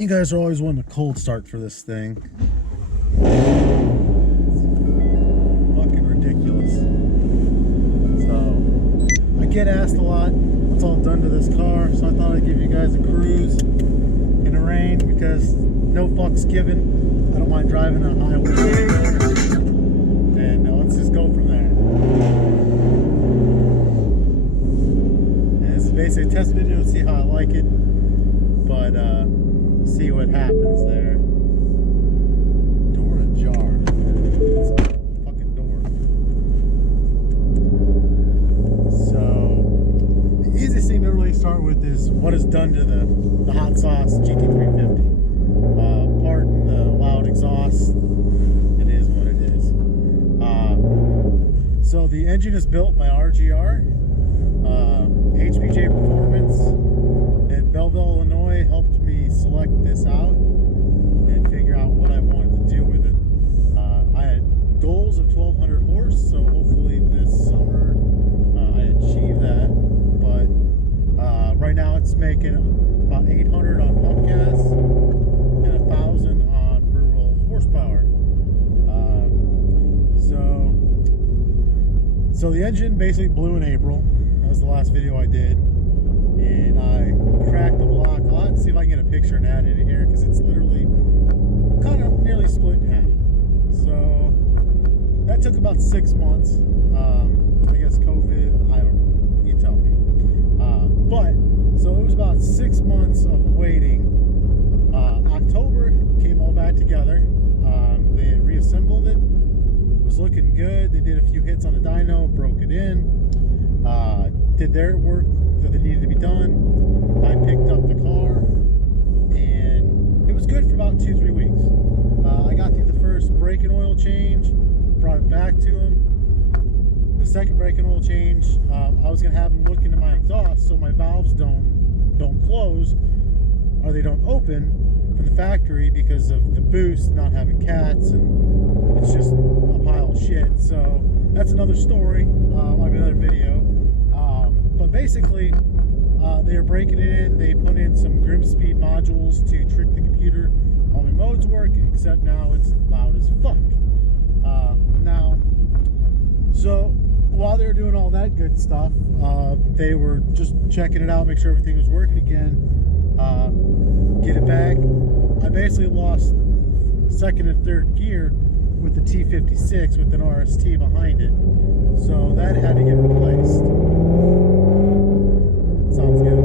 You guys are always wanting a cold start for this thing. Fucking ridiculous. So, I get asked a lot what's all done to this car, so I thought I'd give you guys a cruise in the rain because no fucks given. I don't mind driving on highway. And let's just go from there. And this is basically a test video to see how I like it, but see what happens there. Door ajar. It's a fucking door. So the easiest thing to really start with is what is done to the Hot Sauce GT350. Pardon the loud exhaust. It is what it is. So the engine is built by RGR, HPJ Performance, and Belleville, Illinois helped me select this out and figure out what I wanted to do with it. I had goals of 1,200 horse, so hopefully this summer I achieve that. But right now it's making about 800 on pump gas and 1,000 on rural horsepower. So the engine basically blew in April. That was the last video I did. And I cracked the block. I'll have to see if I can get a picture and add it in here because it's literally kind of nearly split in half. So that took about 6 months. I guess COVID, I don't know. You tell me. So it was about 6 months of waiting. October came all back together. They reassembled it. It was looking good. They did a few hits on the dyno, broke it in. Did their work that needed to be done. I picked up the car and it was good for about 2-3 weeks. I got through the first brake and oil change, brought it back to him. The second brake and oil change, I was gonna have him look into my exhaust so my valves don't close or they don't open from the factory because of the boost not having cats, and it's just a pile of shit. So that's another story. Might be another video. But basically, they were breaking it in. They put in some Grimspeed modules to trick the computer. All my modes work, except now it's loud as fuck. So while they were doing all that good stuff, they were just checking it out, make sure everything was working again. Get it back. I basically lost second and third gear with the T56 with an RST behind it. So that had to get replaced. Sounds good.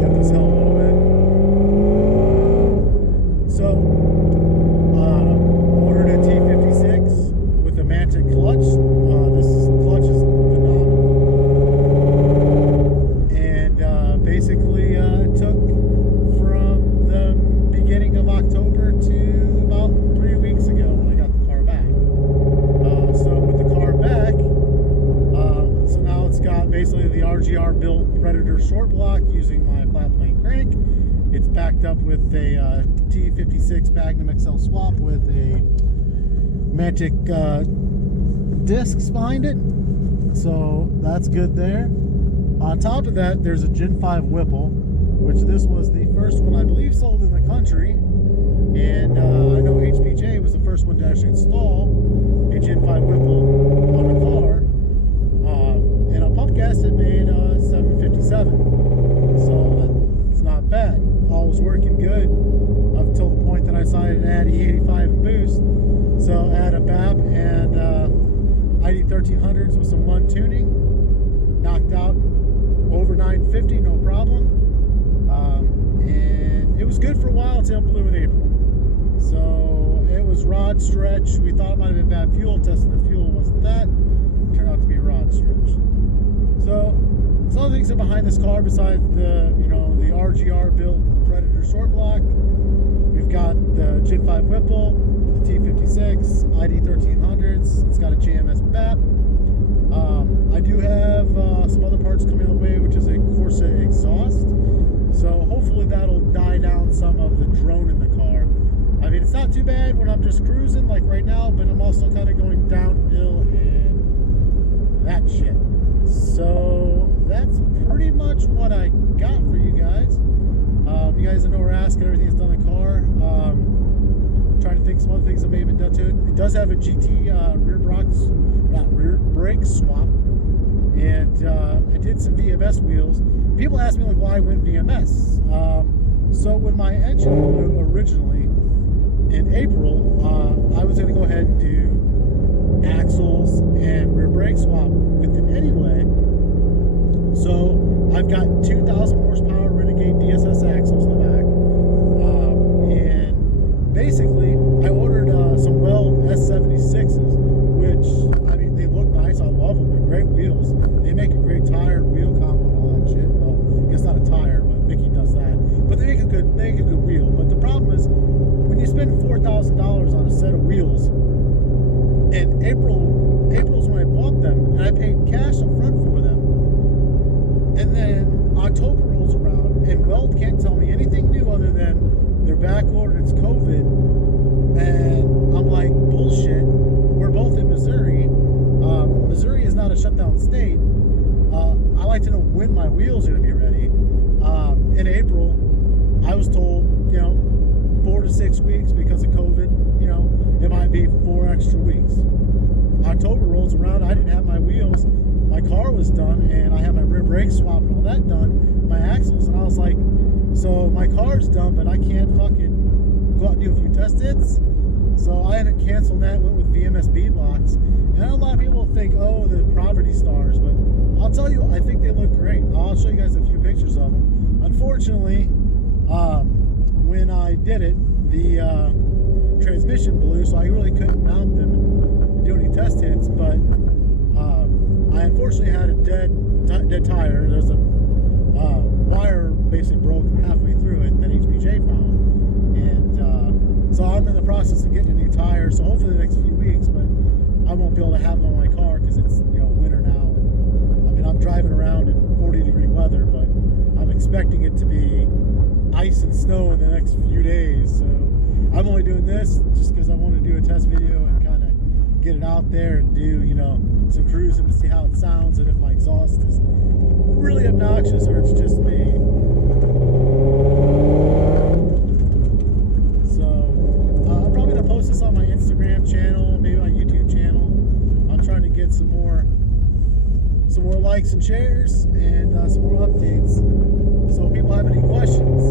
Get this hell a little bit. So, ordered a T56 with a Mantic clutch. This clutch is phenomenal. And basically, it took from the beginning of October to about 3 weeks ago when I got the car back. So with the car back, so now it's got basically the RGR built Predator short block using my flat plane crank. It's backed up with a T56 Magnum XL swap with a Mantic discs behind it. So that's good there. On top of that, there's a Gen 5 Whipple, which this was the first one I believe sold in the country. And I know HPJ was the first one to actually install a Gen 5 Whipple on a car. And on pump gas it made 757. So that's not bad. All was working good up until the point that I decided to add E85 and boost. So I had a BAP and ID 1300s with some Lund tuning. Knocked out over 950, no problem. And it was good for a while until it blew in April. So it was rod stretch. We thought it might have been bad fuel. Tested the fuel, wasn't that. Turned out to be rod stretch. So some other things are behind this car besides the the RGR built Predator short block. We've got the Gen 5 Whipple, the T56, ID 1300s. It's got a JMS BAP. I do have some other parts coming the way, which is a Corsa exhaust. So hopefully that'll die down some of the drone in the car. I mean, it's not too bad when I'm just cruising like right now, but I'm also kind of going downhill in that shit. So that's pretty much what I got for you guys. You guys guys I know are asking everything that's done in the car. Trying to think some other things that may have been done to it. It does have a GT rear brake swap, and I did some VMS wheels. People ask me like why I went VMS. So when my engine blew originally in April, I was going to go ahead and do axles and rear brake swap with it anyway. So I've got 2,000 horsepower Renegade DSS axles in the back, and basically I ordered some Weld S76s, which I mean they look nice. I love them. They're great wheels. They make a great tire wheel combo and all that shit. Well, I guess not a tire, but Mickey does that. But they make a good wheel. But the problem is when you spend $4,000 on a set of wheels, and April's when I bought them, and I paid cash up front for them. And then October rolls around, and Weld can't tell me anything new other than they're back ordered, it's COVID. And I'm like, bullshit. We're both in Missouri. Missouri is not a shutdown state. I like to know when my wheels are going to be ready. In April, I was told, 4 to 6 weeks because of COVID. It might be 4 extra weeks. October rolls around, I didn't have my wheels. My car was done, and I had my rear brake swap and all that done, my axles, and I was like, so my car's done, but I can't fucking go out and do a few test hits. So I ended up canceling that, went with VMS beadlocks. And a lot of people think, oh, the Poverty Stars, but I'll tell you, I think they look great. I'll show you guys a few pictures of them. Unfortunately, when I did it, the transmission blew, so I really couldn't mount them and do any test hits, but I unfortunately had a dead tire. There's a wire basically broke halfway through it that HPJ found, and so I'm in the process of getting a new tire. So hopefully the next few weeks, but I won't be able to have them on my car because it's winter now. And I mean I'm driving around in 40-degree weather, but I'm expecting it to be ice and snow in the next few days. So I'm only doing this just because I want to do a test video and kind of get it out there and do some cruising to see how it sounds and if my exhaust is really obnoxious or it's just me. So I'm probably gonna post this on my Instagram channel, maybe my YouTube channel. I'm trying to get some more likes and shares and some more updates. So if people have any questions,